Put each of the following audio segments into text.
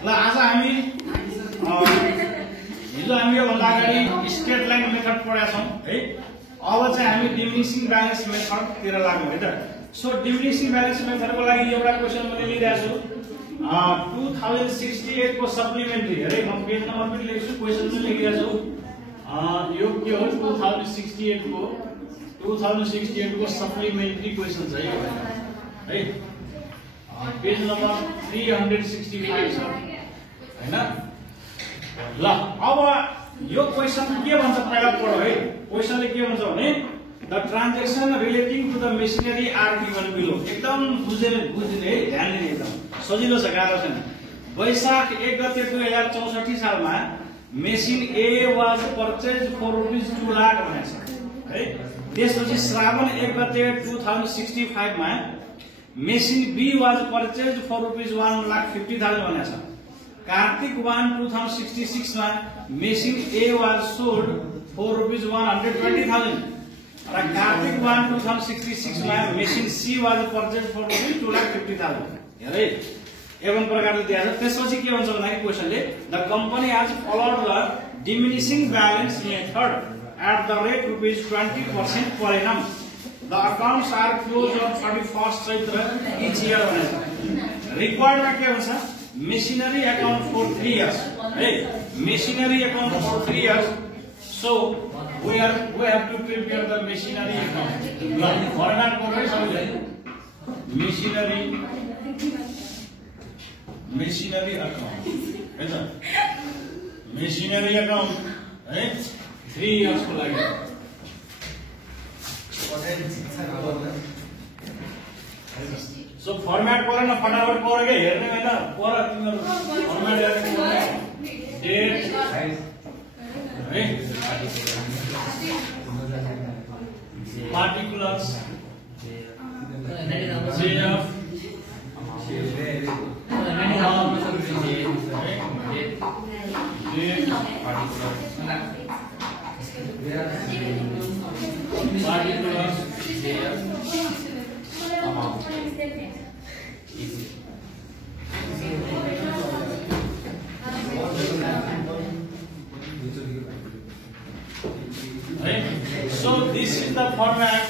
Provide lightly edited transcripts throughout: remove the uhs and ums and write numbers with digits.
ल आज हामी हिजो हामी यो भन्दा अगाडि स्ट्रेट लाइन मेथड पढेका छौं है। अब चाहिँ हामी डिमिनिशिङ ब्यालेन्स मेथड तिर लाग्यौं है त। सो डिमिनिशिङ ब्यालेन्स मेथडको लागि एउटा क्वेशन मैले लिइरहेको छु 2068 को सप्लिमेन्ट्री है। म पेज नम्बर पनि लेख्छु, क्वेशन पनि लेखिरहेको छु। यो के हो 2068 को सप्लिमेन्ट्री क्वेशन छ यो है। पेज नम्बर 365 छ हैन। ल अब यो क्वेशन के भन्छ पहिला पढौ है। क्वेशनले के भन्छ भने the transaction relating to the machinery are given below. एकदम बुझ्ने है, ध्यान दिने, एकदम सजिलो छ, गाह्रो छैन। वैशाख 1 गते 2064 सालमा machine A was purchase for ₹2 lakh भनेको छ है। त्यसपछि श्रावण 1 गते 2065 मा machine B was purchase for ₹1,50,000 भनेको छ। कार्तिक 1 2066 मा machine A was sold for ₹120,000 र कार्तिक 1 2066 मा machine C was purchase for ₹2,50,000 हेरे। एवं प्रकारले दिएको छ। त्यसपछि के भन्छ भन्दाखेरि क्वेशनले the company has followed the diminishing balance method at the rate ₹20% per annum. The accounts are closed on 31st Chaitra each year भनेको छ। रिक्वायर्डमा के हुन्छ machinery account for 3 years है। machinery account for 3 years. So we have to prepare the machinery account. Format गर्दै सबैले machinery account है त। machinery account है 3 years को लागि। सो फर्मेट पर न फटाफट पर के हेर्ने हैन, पर तिम्रो फर्मेट हेर्ने डेट है, particulars JF So this is the format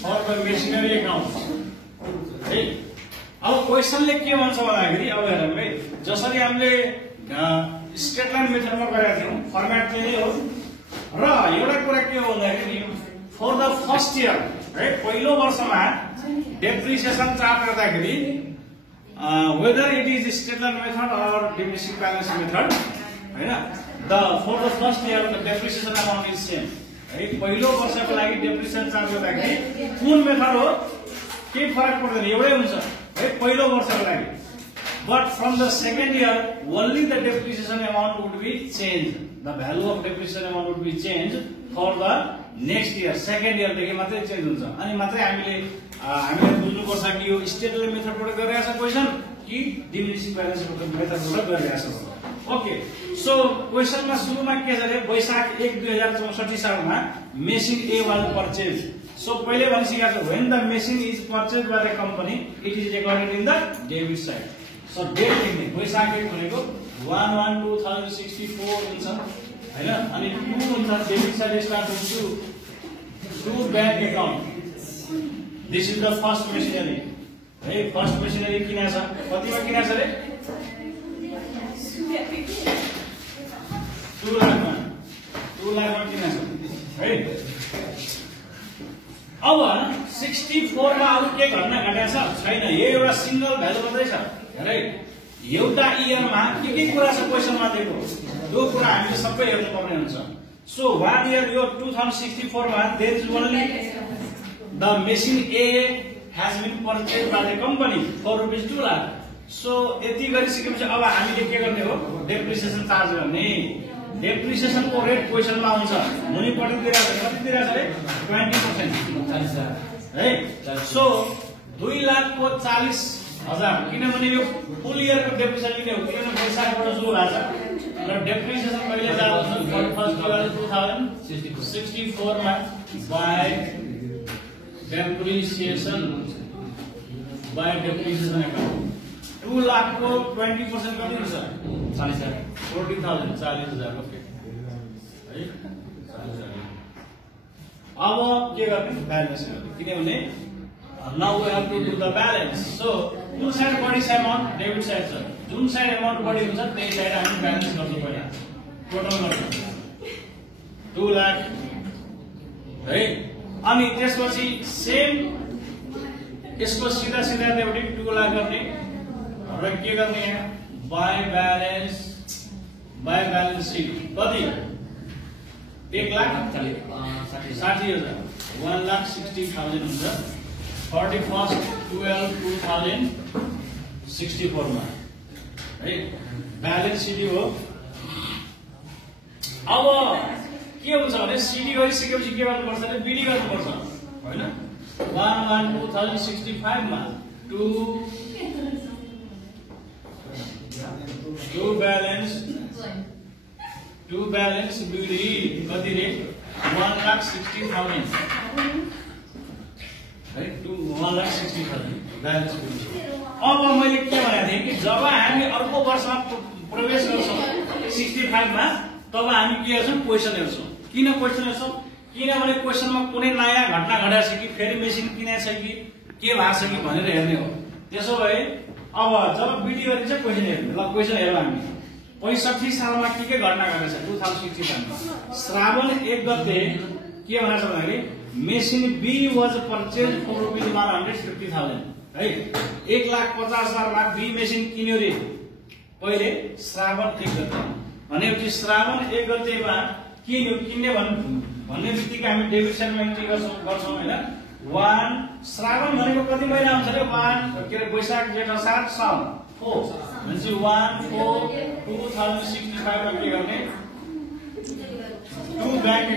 for the machinery account है। अब क्वेशनले के भन्छ भन्दाखेरि अब हेरौँ है, जसरी हामीले स्ट्रेट लाइन मेथडमा गरेका थियौं फर्मेट चाहिँ हो। र एउटा कुरा के हो भन्दाखेरि फर द फर्स्ट इयर है, पहिलो वर्षमा डेप्रिसिएसन चार्ज गर्दाखेरि whether it is straight line method or diminishing balance method हैन, the for the first year the depreciation amount is same है। पहिलो वर्षको लागि डेप्रिसिएसन चार्ज गर्दाखेरि कुन मेथड हो केही फरक पर्दैन, एउटै हुन्छ है पहिलो वर्षको लागि। But from the second year, only the depreciation amount would be changed. The value of depreciation amount would be changed for the next year. Second year देखि मात्रै चेन्ज हुन्छ। अनि मात्रै हामीले बुझ्नु पर्छ कि यो स्ट्रेट लाइन मेथडबाट गरिरहेछ क्वेशन कि डिमिनिशिङ ब्यालेन्स मेथडबाट गरिरहेछ। ओके, सो क्वेशनमा सुरुमा के छ भने वैशाख 1 2064 सालमा machine A was purchase. So पहिले भनिसकेको छ when the machine is purchased by the company it is recorded in the debit side. So date लेख्ने वैशाख 1 भनेको 1/1/2064 हुन्छ हैन। अनि 2 हुन्छ डेबिट साइड स्टार्ट हुन्छ to bank account. This is the first machinery है। फर्स्ट मेसिनरी किन छ, कतिमा किन छ रे 2 लाखमा किन छ है। अब 64 मा अरु के घटना घटेको छ छैन, यो एउटा सिंगल भ्यालु मात्रै छ हेरै। एउटा इयरमा के कुरा छ क्वेशनमा दिएको त्यो कुरा हामीले सबै हेर्नु पर्ने हुन्छ। सो 1 इयर यो 2064 मा there is only the machine A has been purchase by the company for ₹2 lakh. So यति गरिसकेपछि अब हामीले के गर्ने हो डेप्रिसिएसन चार्ज गर्ने। डेप्रिसिएसन को रेट क्वेशनमा हुन्छ मुनि पटि दिइराछ, कति दिइराछ रे 20% है। सो 2,40,000 किनभने यो फुल इयर को डेप्रिसिएसन लिने हो, किनभने वैशाखबाट सुरु भएको छ र डेप्रिसिएसन कहिले जान्छ 2064 मा बाइ डेप्रिसिएसन अकाउन्ट 2 लाख को 20% कति हुन्छ 40,000 40,000 40,000 ओके है 40,000 अब के गर्ने ब्यालेन्स गर्ने किनभने now we have to do the balance so कुन साइड बढी छ अमाउन्ट डेबिट साइड छ जुन साइड अमाउन्ट बढी हुन्छ त्यही साइड हामी ब्यालेन्स गर्नु पर्यो टोटल गर्नु 2 लाख है अनि त्यसपछि सेम यसको सीधा सीधा एउटै 2 लाख गर्ने र के गर्ने यहाँ बाइ ब्यालेन्स शीट कति 1,60,000 1,60,000 हुन्छ 31st 12/2064 मा है ब्यालेन्स शीट हो अब के हुन्छ भने सीडी गरिसकेपछि के गर्नुपर्छ भने बीडी गर्नुपर्छ हैन 1/1/2065 मा टु ब्यालेन्स बीडी कति रे 1,60,000 है 1,60,000 ब्यालेन्स बीडी अब मैले के भनेको थिएँ कि जब हामी अर्को वर्षमा प्रवेश गर्छौं 65 मा तब हामी के हेर्छौं क्वेशन हेर्छौं किन क्वेशन हेर्छौं किनभने क्वेशनमा कुनै नयाँ घटना घटेको छ कि फेरि मेसिन किनेको छ कि के भएको छ कि भनेर हेर्ने हो त्यसो भए अब जब बीडी गरिन्छ क्वेशन हेर्ने ल क्वेशन हेरौँ हामी 65 सालमा के घटना घटेको छ 2065 मा श्रावण 1 गते के भनेको छ भन्दाखेरि machine B was purchase for ₹150,000 है 1,50,000 मा बी मेसिन किन्यो रे पहिले श्रावण 1 गते भनेपछि श्रावण 1 गतेमा किन्ने भन्ने बित्तिकै हामी डेबिट साइडमा एन्ट्री गर्छौं हैन 1 श्रावण भनेको कति महिना हुन्छ रे 1 के रे वैशाख जेठ असार साउन 4 भनेपछि 1/4/2065 मा के गर्ने टु ब्याङ्क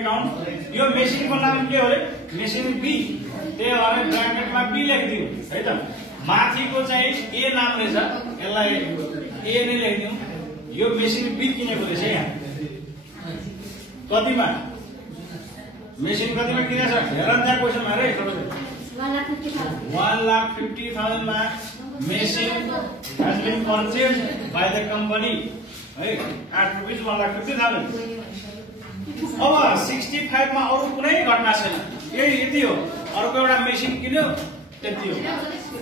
अकाउन्ट यो मेसिनको नाम के हो रे मेसिन बी त्यही भएर ब्र्याकेटमा बी लेखिदिनु है त माथिको चाहिँ ए नाम रहेछ यसलाई ए नै लेखिदिनु यो मेसिन बी किनेको रहेछ यहाँ कतिमा मेसिन कतिमा किनेछ हेर न त्यहाँ क्वेशनमा रे 1,50,000 मा machine has been purchased by the company है at ₹1,50,000 अब 65 मा अरु कुनै घटना छैन यति हो अर्को एउटा मेसिन किन्यो त्यति हो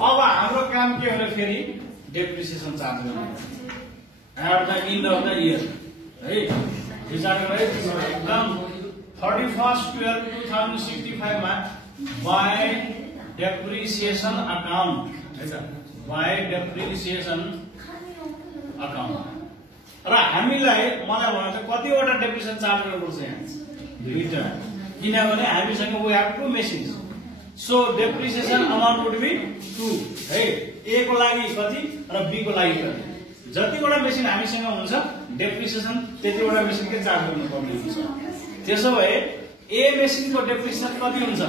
अब हाम्रो काम के हो फेरि डेप्रिसिएसन चार्ज गर्ने at the end of the year है विचार गरे एकदम 31st 12/2065 मा by depreciation account है त by depreciation account र हामीलाई मलाई भन्न चाहिँ कतिवटा डेप्रिसिएसन चार्ज गर्नुपर्छ यहाँ दुईटा किनभने हामीसँग we have two machines so depreciation amount would be 2 है ए को लागि कति र बी को लागि कति जतिवटा मेसिन हामीसँग हुन्छ डेप्रिसिएसन त्यतिवटा मेसिनकै चार्ज गर्नुपर्ने हुन्छ त्यसो भए ए मेसिनको डेप्रिसिएसन कति हुन्छ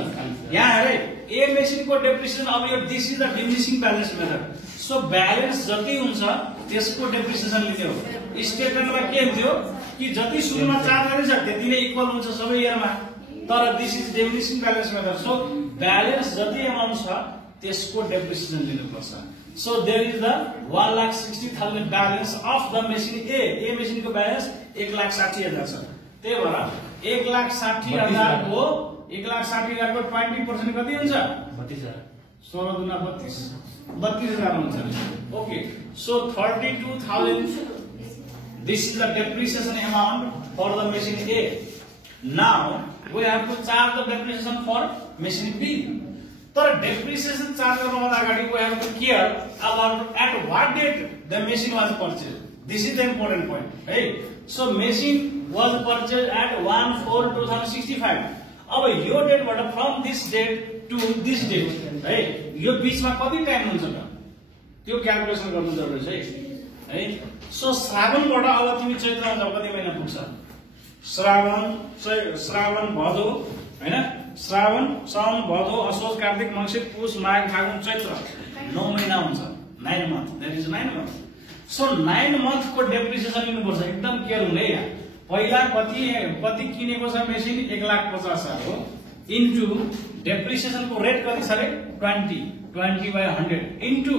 यहाँ हेरे ए मेसिनको डेप्रिसिएसन अब यो this is the diminishing balance method so balance जति हुन्छ त्यसको डेप्रिसिएसन लिने हो स्टेटमेन्टमा के हुन्थ्यो कि जति सुरुमा चार्ज गरिन्छ त्यति नै इक्वल हुन्छ सबै इयरमा तर this is diminishing balance method so balance जति अमाउन्ट छ त्यसको डेप्रिसिएसन लिनुपर्छ So there is the 1,60,000 balance of the machine A. A machine को balance 1,60,000 छ। त्यही भएर 1,60,000 को 20% कति हुन्छ? 32,000 16 दुना 32 32,000 हुन्छ। Okay. So 32,000. This is the depreciation amount for the machine A. Now we have to charge the depreciation for machine B. तर depreciation charge गर्नुभन्दा अगाडि we have to care about at what date the machine was purchased. This is the important point, right? So machine was purchased at 1/4/2065. अब यो डेटबाट from this date to this date, right? यो बीचमा कति time हुन्छ त? त्यो calculation गर्नु जरुरी छ है। सो श्रावणबाट अब तिमी चैत्रमा जाऊ कति महिना पुग्छ? श्रावण भदौ हैन? श्रावण साउन भदौ असोज कार्तिक मङ्सिर पुष माघ फागुन चैत्र 9 महिना हुन्छ 9 month there is 9 month so 9 month को डेप्रिसिएसन लिनुपर्छ एकदम केयर हुने यहाँ पहिला कति किनेको छ मेसिन 1,50,000 हो इन्टु डेप्रिसिएसन को रेट कति छ रे 20 20/100 इन्टु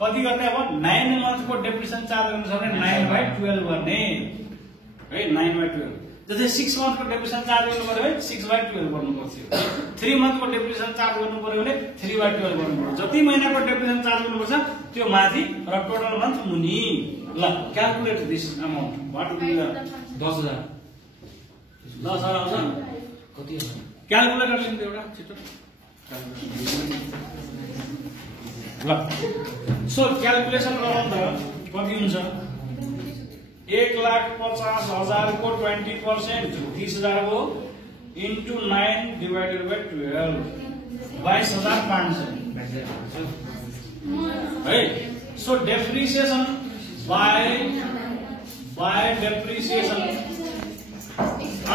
कति गर्ने अब 9 मन्थ को डेप्रिसिएसन चार्ज गर्नु छ भने 9/12 गर्ने है 9/12 जस्तै 6 मन्थ को डेप्रिसिएसन चार्ज गर्नु पर्यो भने 6/12 गर्नु पर्छ 3 मन्थ को डेप्रिसिएसन चार्ज गर्नु पर्यो भने 3/12 गर्नु पर्छ जति महिनाको डेप्रिसिएसन चार्ज गर्नु पर्छ त्यो माथि र टोटल मन्थ मुनि ल calculate this amount what will be 10,000 10,000 आउँछ कति हो क्याल्कुलेटर लिनु एउटा छिटो ल सो क्याल्कुलेसन गरौँ त कति हुन्छ 1,50,000 को 20% 30,000 को into 9 divided by 12 22,500 है so depreciation by depreciation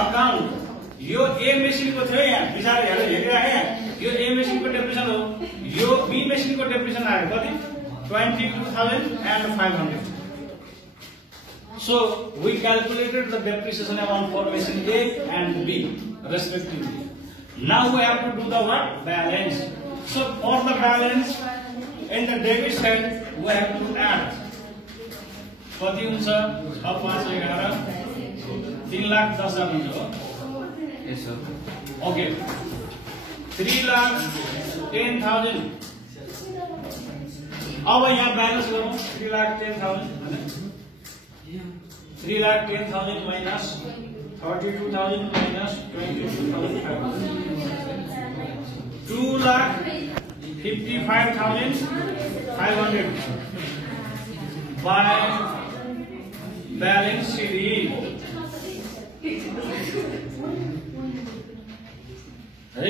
account यो ए मेसिन को थियो यहाँ बिचार हेरिराखे यहाँ यो ए मेसिन को डेप्रिसिएसन हो यो बी मेसिन को डेप्रिसिएसन आयो कति 22,500 So we calculated the depreciation amount for machine A and B respectively. Now we have to do the what? Balance. So for the balance in the debit side we have to add. कति हुन्छ? अब 5 11 3,10,000 हुन्छ. Yes sir. Okay. 3,10,000. अब यहाँ balance करो 3,10,000 3,10,000 minus 32,000 minus 22,500 2,55,500 by balance sheet है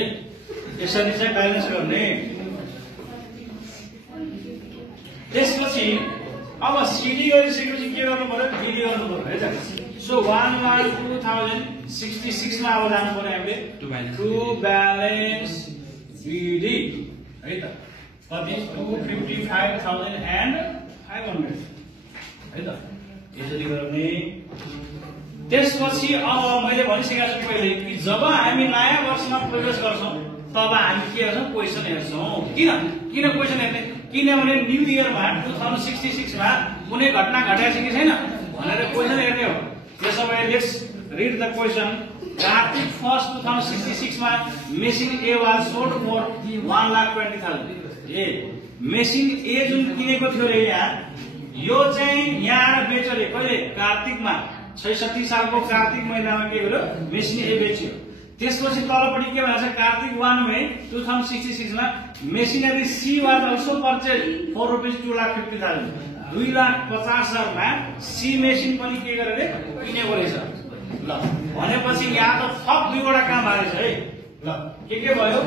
यसरी चाहिँ ब्यालेन्स गर्ने त्यसपछि अब सिडी गरिसकेपछि के गर्नु पर्यो बिडी गर्नु पर्यो है त सो 1,02,066 मा अब जानु पर्यो हामीले टु ब्यालेन्स बिडी है त कति 255,500 है त यसरी गर्ने त्यसपछि अब मैले भनिसकेको छु पहिले कि जब हामी नयाँ वर्षमा प्रवेश गर्छौं तब हामी के हेर्छौं क्वेशन हेर्छौं किन क्वेशन हेर्ने किनभने न्यू इयरमा 2066 मा कुनै घटना घटेको छ कि छैन भनेर क्वेशन हेर्ने हो त्यसैले let's read the question Kartik 1 2066 मा machine A was sold for 1,20,000 A machine A जुन किनेको थियो रे यहाँ यो चाहिँ यहाँ बेच्यो रे कहिले कार्तिकमा 66 सालको कार्तिक महिनामा के गर्यो मेसिन ए बेच्यो त्यसपछि तलपट्टि के भन्छ कार्तिक 1 मे 2066 मा machinery C was also purchase for rupees 2,50,000 2,50,000 मा सी मेसिन पनि के गरेर किनेको रहेछ ल भनेपछि यहाँ त थप दुईवटा काम भएछ है ल के भयो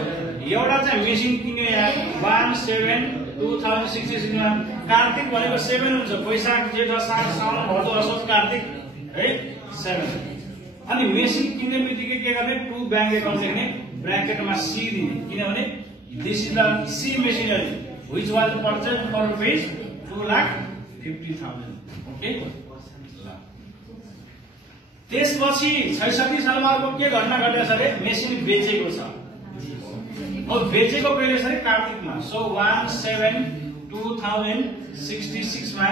एउटा चाहिँ मेसिन किन्यो यहाँ 1/7/2066 मा कार्तिक भनेको 7 हुन्छ वैशाख जेठ असार साउन भदौ असोज कार्तिक है 7 अनि मेसिन किन्ने बित्तिकै के गर्ने टु बैंक अकाउन्ट लेख्ने ब्र्याकेटमा सी दिने किनभने this is the C machinery which was purchase for rupees 2,50,000 okay त्यसपछि 66 सालमा अर्को के घटना घटेछ रे मेसिन बेचेको छ अब बेचेको कहिले छ रे कार्तिकमा सो 1/7/2066 मा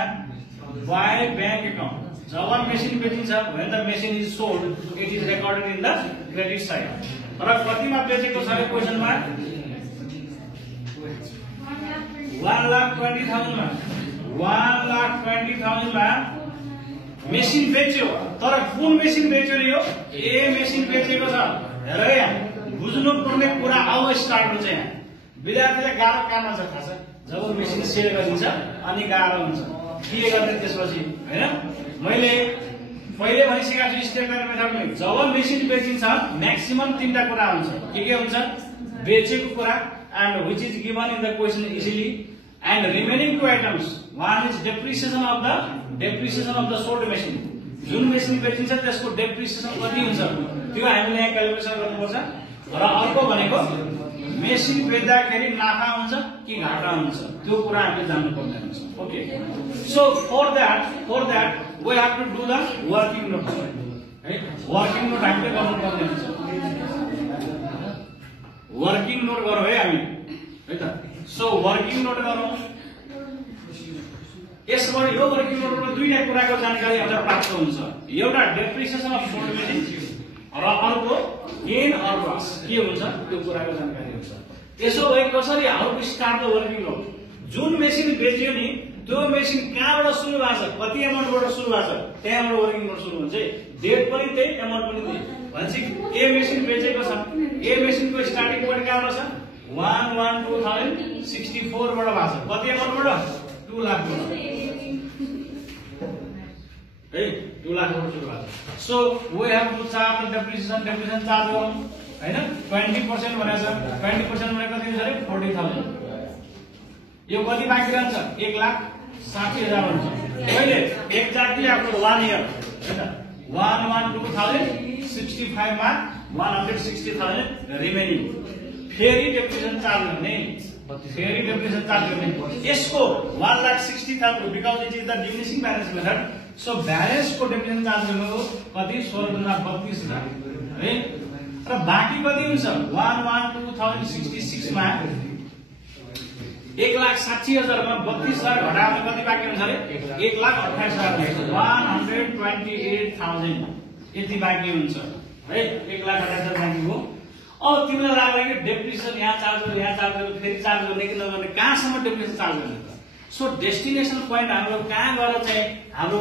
बाय बैंक अकाउन्ट जब मेसिन बेचिन्छ when the machine is sold it is recorded in the credit side र कतिमा बेचेको छ रे क्वेशनमा 1,20,000 मा 1,20,000 मा मेसिन बेच्यो तर कुन मेसिन बेच्यो रे यो ए मेसिन बेचेको छ हेर यहाँ बुझ्नु पर्ने कुरा अब स्टार्ट हुन्छ यहाँ विद्यार्थीले गाह्रो काम छ थाहा छ जब मेसिन सेल गरिन्छ अनि गाह्रो हुन्छ के गर्ने त्यसपछि हैन मैले पहिले भनिसकेको छु स्टेटमेन्ट मेथडमा जब मेसिन बेचिन्छ म्याक्सिमम 3टा कुरा हुन्छ के हुन्छ बेचेको कुरा and which is given in the question easily and remaining two items one is depreciation of the sold machine जुन मेसिन बेचिन्छ त्यसको डेप्रिसिएसन कति हुन्छ त्यो हामीले यहाँ क्याल्कुलेसन गर्नुपर्छ र अर्को भनेको मेसिन बेच्दाखेरि नाफा हुन्छ कि घाटा हुन्छ त्यो कुरा हामीले जान्नु पर्ने हुन्छ okay so for that we have to do the working note है वर्किङ नोट हामीले गर्नु पर्ने हुन्छ वर्किङ नोट गरौँ है हामी है त सो वर्किङ नोट गरौँ। यसबाट यो वर्किङ नोटबाट दुईटा कुराको जानकारी हामीलाई प्राप्त हुन्छ। एउटा डेप्रिसिएसन अफ सोल्ड मेसिन र अर्को गेन अर लस के हुन्छ त्यो कुराको जानकारी हुन्छ। त्यसो भए कसरी how to start the working note? जुन मेसिन बेच्यो नि त्यो मेसिन कहाँबाट सुरु भएको छ, कति एमाउन्टबाट सुरु भएको छ, त्यहाँबाट वर्किङ नोट सुरु हुन्छ। डेट पनि त्यही, एमाउन्ट पनि त्यही। भनेपछि ए मेसिन बेचेको छ, ए मेसिनको स्टार्टिङ पोइन्ट कहाँबाट छ? 1/1/2064 बाट भएको छ। कति एमाउन्टबाट? 2 लाखबाट है, 2 लाखबाट सुरु भएको छ। So we have to charge depreciation charge गरौँ हैन। 20% भनेको छ, 20% भनेको कति हुन्छ रे? 40,000। यो कति बाँकी रहन्छ? 1,60,000 हुन्छ। मैले एक्ज्याक्टली आफ्नो 1 इयर हैन 1/1/2065 मा 160,000 रिमेनिङ। फेरि डेप्रिसिएसन चार्ज गर्ने, फेरि डेप्रिसिएसन चार्ज गर्ने। यसको 1,60,000 because it is the diminishing balance method. So balance को डेप्रिसिएसन चार्ज गर्नु कति? 16,32,000 है। र बाँकी कति हुन्छ? 1/1/2066 मा 1,60,000 मा 32,000 घटाएर कति बाँकी हुन्छ रे? 1,28,000 128,000 यति बाँकी हुन्छ है। 1,28,000 बाँकी हो। अब तिमीलाई लाग्ला कि डेप्रिसिएसन यहाँ चार्ज गर्यो, यहाँ चार्ज गर्यो, फेरि चार्ज गर्ने कि नगर्ने, कहाँसम्म डेप्रिसिएसन चार्ज गर्ने त? सो डेस्टिनेसन पोइन्ट हाम्रो कहाँ गएर चाहिँ हाम्रो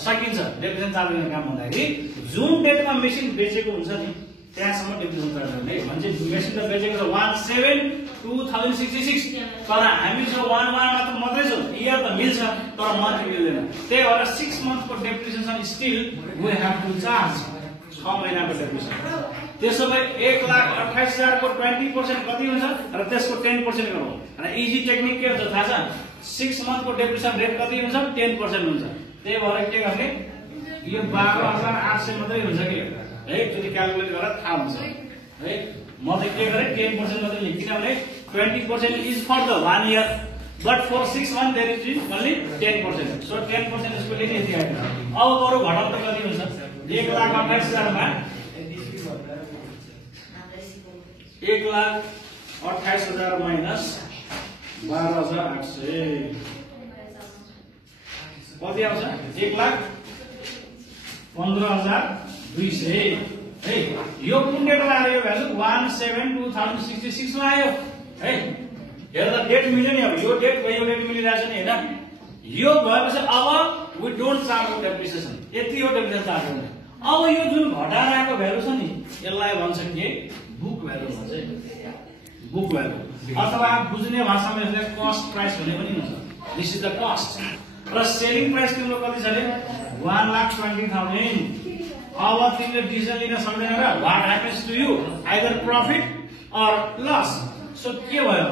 सकिन्छ डेप्रिसिएसन चार्ज गर्ने काम भन्दाखेरि जुन डेटमा मेसिन बेचेको हुन्छ नि त्यहाँसम्म डेप्रिसिएसन चार्ज गर्ने। भन्छ मेसिन त बेचेको छ 1/7/2066 तर हामी जो 1/1 मात्रै छ, इयर त मिल्छ तर मन्थ मिल्दैन। त्यही भएर 6 मन्थको depreciation still we have to charge. 6 महिनाको डेप्रिसिएसन। त्यसो भए 1,28,000 को 20% कति हुन्छ र त्यसको 10% गरौँ। र इजी टेक्निक के हुन्छ थाहा छ? 6 मन्थको डेप्रिसिएसन रेट कति हुन्छ? 10% हुन्छ। त्यही भएर के गर्ने? यो 12,800 मात्रै हुन्छ कि है, त्यो क्याल्कुलेट गरेर थाहा हुन्छ है। म त के गरे 10% मात्रै लेखेँ किनभने 20% is for the 1 year but for 6 month there is only 10%। So 10% यसको लेख्ने यति आयो। अब बरु घटाउँ त कति हुन्छ? 1,28,000 मा 1,28,000 माइनस 12,800 कति आउँछ? 1,15,200 है। यो कुन डेटमा आयो? यो भ्यालु 1/7/2066 मा आयो है। हेर त डेट मिल्यो नि। अब यो डेट यो डेट मिलिरहेछ नि हैन। यो भएपछि अब वी डोन्ट चार्ज डेप्रिसिएसन। यति हो डेप्रिसिएसन चार्ज गर्ने। अब यो जुन घटाएर आएको भ्यालु छ नि यसलाई भन्छ के? बुक भ्यालु भन्छ। बुक भ्यालु अथवा बुझ्ने भाषामा यसलाई कस्ट प्राइस भन्ने पनि हुन्छ। This is the cost. र सेलिङ प्राइस तिम्रो कति छ रे? 1,20,000। अब तिमीले डिसिजन लिन सक्दैन र what happens to you? Either profit or loss. So के भयो?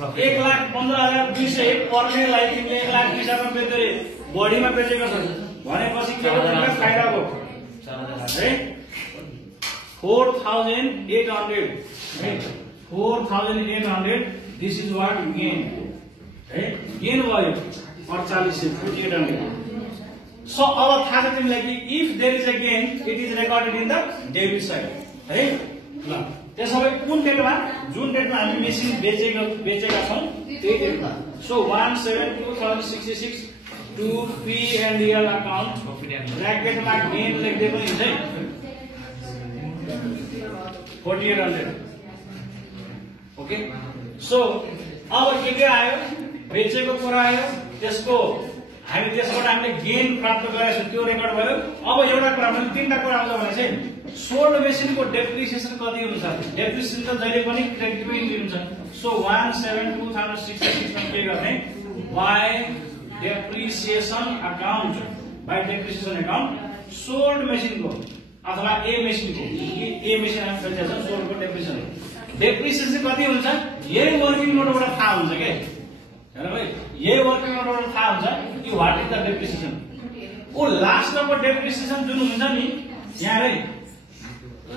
1,15,200 पर्नेलाई तिमीले 1,20,000 मा बेच्दै बढीमा बेचेको छ भनेपछि के हो? तिमीलाई फाइदा हो है। 4,800 है। 4,800 दिस इज व्हाट गेन है। गेन भयो 48,800। सो अब थाहा छ तिमीलाई कि if there is a gain it is recorded in the debit side है। ल त्यसो भए कुन डेटमा? जुन डेटमा हामी मेसिन बेचेका छौं त्यही डेटमा। So 1/7/2066 to P and L account ब्र्याकेटमा गेन लेख्दै पनि हुन्छ है। 4,800 ओके। सो अब के आयो? बेचेको कुरा आयो, त्यसको त्यसबाट हामीले गेन प्राप्त गरेछौँ त्यो रेकर्ड भयो। अब एउटा कुरा भने तीनटा कुरा आउँछ भने चाहिँ सोल्ड मेसिनको डेप्रिसिएसन कति हुन्छ? डेप्रिसिएसन त जहिले पनि क्रेडिटमै इन्ट्री हुन्छ। सो 1/7/2066 मा के गर्ने? By depreciation account, by depreciation account sold मेसिनको अथवा ए मेसिनको, ए मेसिन हामी बेचेको छ सोल्डको डेप्रिसिएसन। डेप्रिसिएसन कति हुन्छ? यही वर्किङ नोटबाट थाहा हुन्छ के? हेर भाइ, यही वर्किङ नोटबाट थाहा हुन्छ कि व्हाट इज द डेप्रिसिएसन। ओ लास्टको डेप्रिसिएसन जुन हुन्छ नि यहाँ रे,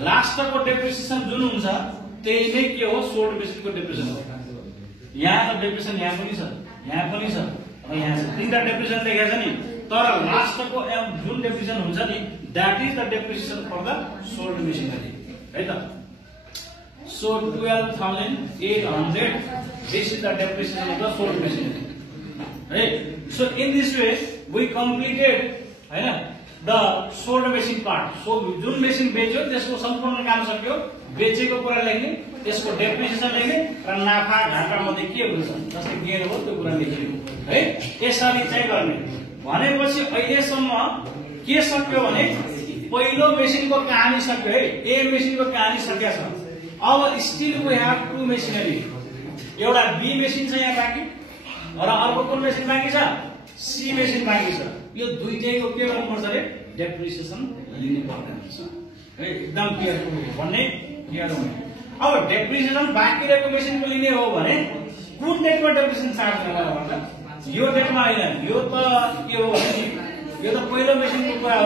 लास्टको डेप्रिसिएसन जुन हुन्छ त्यही नै के हो? सोल्ड मेसिनको डेप्रिसिएसन हो। यहाँ त डेप्रिसिएसन यहाँ पनि छ, यहाँ पनि छ र यहाँ छ। तीनटा डेप्रिसिएसन लेखेको छ नि, तर लास्टको जुन डेप्रिसिएसन हुन्छ नि that is the depreciation for the sold machinery है त। So 12,800 This is the depreciation of the sold machine. Right? So in this way we completed the sold machine part. So जुन machine बेच्यो त्यसको सम्पूर्ण काम सक्यो, बेचेको कुरा लेख्ने, त्यसको डेप्रिसिएसन लेख्ने र नाफा घाटा मध्ये के हुन्छ जस्तै गेन हो त्यो कुरा लेख्ने है। यसरी चाहिँ गर्ने भनेपछि अहिलेसम्म के सक्यो भने पहिलो मेसिनको कहानी सक्यो है। ए मेसिनको कहानी सकिया छ। अब still we have to machinery. एउटा बी मेसिन छ यहाँ बाँकी र अर्को कुन मेसिन बाँकी छ? सी मेसिन बाँकी छ। यो दुईटैको के गर्नुपर्छ रे? डेप्रिसिएसन लिनु पर्ने हुन्छ है। एकदम क्लियर भन्ने क्लियर हुने। अब डेप्रिसिएसन बाँकी रहेको मेसिनको लिने हो भने कुन डेटमा डेप्रिसिएसन चार्ज गर्नु भन्दा यो डेटमा हैन। यो त के हो भने यो त पहिलो मेसिनको कुरा हो।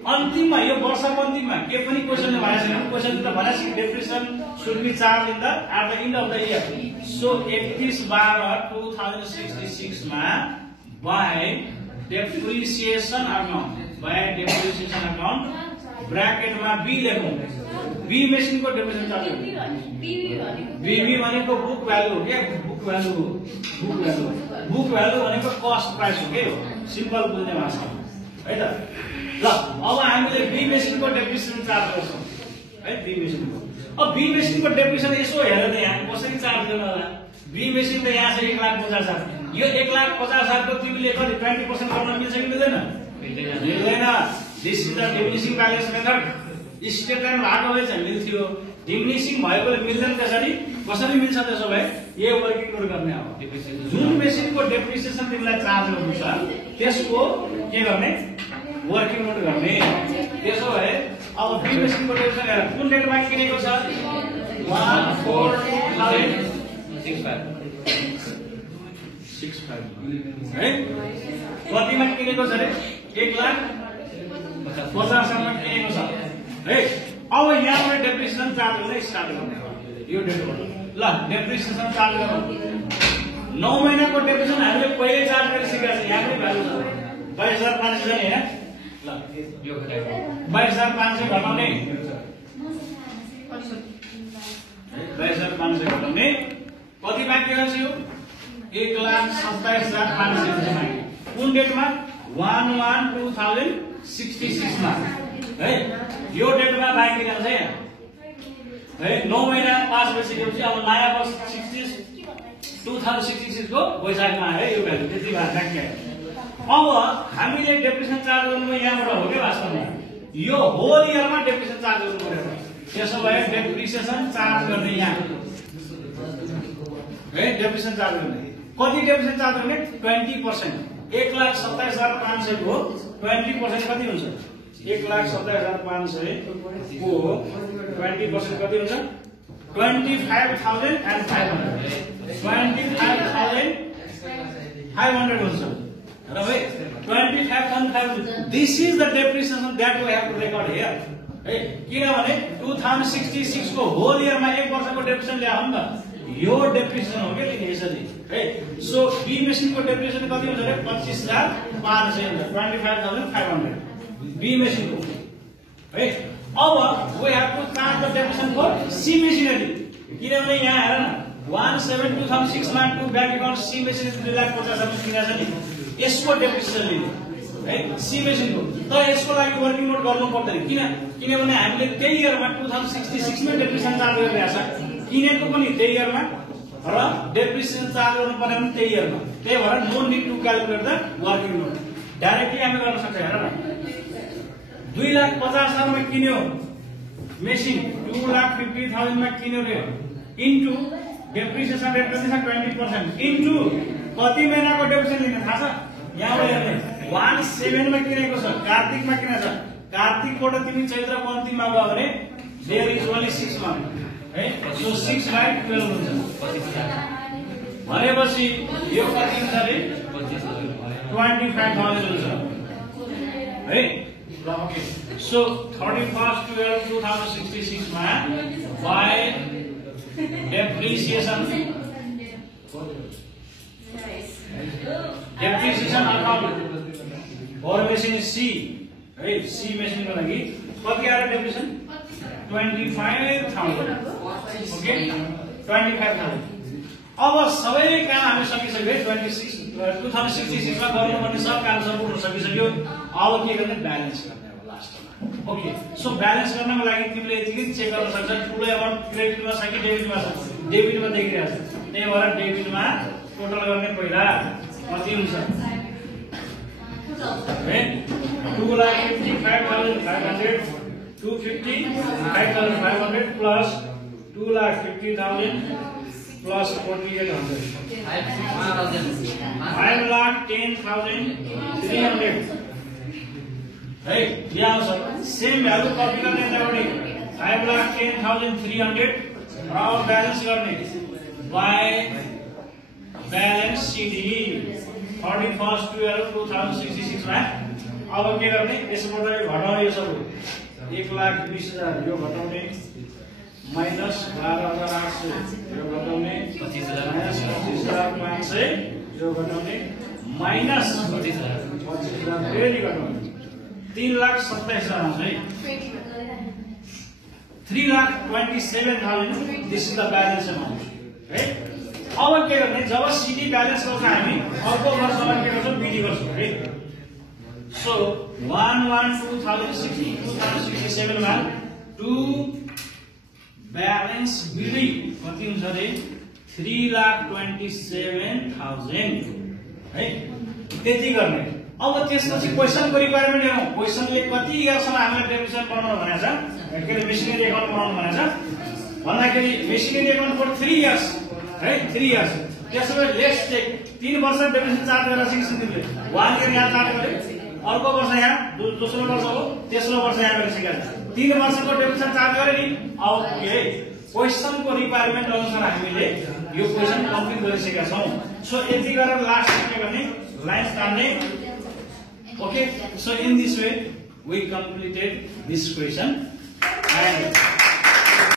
अन्तिममा यो वर्षको अन्तिममा के पनि क्वेशनले भनेको छैन। क्वेशन त भनेको छ depreciation should be charged in the at the end of the year. So 31/12/2066 मा by depreciation account ब्रैकेट मा बी लेखौं। बी मेसिन को डेप्रिसिएसन चार्ज हो। बीबी भनेको बुक भ्यालु हो के? बुक भ्यालु भनेको कस्ट प्राइस हो के? सिम्पल बुझ्ने भाषा है त। ल अब हामीले बी मेसिन को डेप्रिसिएसन चार्ज गर्छौं है। बी मेसिन को अब बी मेसिन को डेप्रिसिएसन यसो हेरेर त यहाँ कसरी चार्ज गर्नु होला? बी मेसिन त यहाँ छ 1,50,000। यो 1,50,000 को तिमीले कति 20% गर्न मिल्छ कि मिल्दैन? मिल्दैन। This is the diminishing values method. Straight line भएको भए चाहिँ मिल्थ्यो। डिमिनिशिङ भएकोले मिल्दैन। त्यसरी कसरी मिल्छ त्यसो भए? ए वर्किङ नोट गर्ने अब जुन मेसिनको डेप्रिसिएसन तिमीलाई चार्ज गर्नु छ त्यसको के गर्ने? वर्किङ नोट गर्ने। त्यसो भए अब बी मेसिनको डेप्रिसिएसन हेर कुन डेटमा किनेको छ? 1/4/65 है। कतिमा किनेको छ रे? 1,50,000 मा किनेको छ है। अब यहाँबाट डेप्रिसिएसन चार्ज गर्न स्टार्ट गर्ने हो। यो डेट हो। ल डेप्रिसिएसन चार्ज गरौँ। 9 महिनाको डेप्रिसिएसन हामीले पहिले चार्ज गरिसकेका छौँ। यहाँ पनि भ्यालु छ 22,500 छ हैन। ल यो 22,500 घटाउने 22,500 घटाउने कति बाँकी रहेछ? यो 1,27,500 बाँकी। कुन डेटमा? 1/1/2066 मा है। यो डेटमा बाँकी रहन्छ यहाँ है। 9 महिना पास भइसकेपछि अब नयाँ वर्ष 2066 को वैशाखमा आयो यो भ्यालु त्यति भएर बाँकी आयो। अब हामीले डेप्रिसिएसन चार्ज गर्नुमा यहाँबाट हो के वास्तवमा यो होल इयरमा डेप्रिसिएसन चार्ज गर्नु पर्यो। त्यसो भए डेप्रिसिएसन चार्ज गर्ने यहाँ है। डेप्रिसिएसन चार्ज गर्ने कति? डेप्रिसिएसन चार्ज गर्ने 20%। 1,27,500 को 20% कति हुन्छ? 1,27,500 को 20% कति हुन्छ? 25,500 25,500 हुन्छ र भाइ 25,500। This is the depreciation that we have to record here है। किनभने 2066 को होल इयरमा 1 वर्षको डेप्रिसिएसन ल्यायो नि त। यो डेप्रिसिएसन हो के लिने यसरी है। सो बी मेसिनको डेप्रिसिएसन कति हुन्छ रे? 25,500 हुन्छ। 25,500 बी मेसिनको है। अब we have to charge the depreciation for C machinery. किनभने यहाँ हेर न 1/7/2006 मा to bank account C machinery 2,50,000 किनेछ नि। यसको डेप्रिसिएसन लिने है सी मेसिनको। तर यसको लागि वर्किङ नोट गर्नु पर्दैन। किनभने हामीले त्यही इयरमा 2066 मा डेप्रिसिएसन चार्ज गरिरहेछ। किनेको पनि त्यही इयरमा र डेप्रिसिएसन चार्ज गर्नु पर्ने पनि त्यही इयरमा। त्यही भएर no need to calculate the working note. Directly हामी गर्न सक्छौँ। हेर न 2,50,000 मा किन्यो मेसिन 2,50,000 मा किन्यो रे इन्टु डेप्रिसिएसन रेट कति छ? 20% इन्टु कति महिनाको डेप्रिसिएसन लिने थाहा छ? यहाँबाट हेर्ने 1/7 मा किनेको छ। कार्तिकमा किनेछ। कार्तिकबाट तिमी चैत्रको अन्तिममा गयो भने देयर इज ओन्ली 6 मन्थ है। सो 6/12 हुन्छ भनेपछि यो कति हुन्छ रे? 25,000 हुन्छ है। Okay. So 31/12/2066 मा by depreciation account or machine C है। C machine को लागि कति आयो डेप्रिसिएसन? 25,000 ओके 25,000। अब सबै काम हामी सकिसक्यो 2066 मा गर्नुपर्ने सब काम सम्पूर्ण सकिसक्यो। अब के गर्ने ब्यालेन्स गर्ने अब लास्टमा। ओके सो ब्यालेन्स गर्नको लागि तिमीले यतिकै चेक गर्न सक्छौ ठुलो अमाउन्ट क्रेडिटमा छ कि डेबिटमा छ। डेबिटमा देखिरहेको छ त्यही भएर डेबिटमा टोटल गर्ने पहिला कति हुन्छ 2,55,500 255,500 plus 2,50,000 plus 4,800 5,10,300 है यहाँ आउँछ सेम भ्यालु कपी गर्ने यतापट्टि 5,10,300 र अब ब्यालेन्स गर्ने बाइ ब्यालेन्स सिडी 31/12/2066 मा अब के गर्ने यसबाट घटाउने यो सब 1,20,000 यो घटाउने माइनस 12,800 यो घटाउने 25,500 यो घटाउने माइनस 25,000 फेरि घटाउने 3,27,000 आउँछ है 3,27,000 this is the balance amount है। अब के गर्ने जब सिडी ब्यालेन्स गर्छ हामी अर्को वर्षमा के गर्छौँ बिडी गर्छौँ है। सो 1,1,2067 मा 2 ब्यालेन्स बिडी कति हुन्छ रे 3,27,000 है त्यति गर्ने। अब त्यसपछि क्वेशनको रिक्वायरमेन्ट हेरौँ क्वेशनले कति इयरसम्म हामीलाई डेप्रिसिएसन बनाउन भनेको छ के अरे मेसिनरी एकाउन्ट बनाउन भनेको छ भन्दाखेरि मेसिनरी एकाउन्ट फर 3 इयर्स है 3 इयर्स। त्यसैले लेट्स टेक 3 वर्ष डेप्रिसिएसन चार्ज गरेर सिक्स तिमीले 1 इयर यहाँ चार्ज गरे अर्को वर्ष यहाँ दोस्रो वर्ष हो तेस्रो वर्ष यहाँ गरिसकेका छ 3 वर्षको डेप्रिसिएसन चार्ज गरे नि। अब के क्वेशनको रिक्वायरमेन्ट अनुसार हामीले यो क्वेशन कम्प्लिट गरिसकेका छौं। सो यति गरेर लास्टमा के गर्ने लाइन तान्ने। Okay, so in this way we completed this question and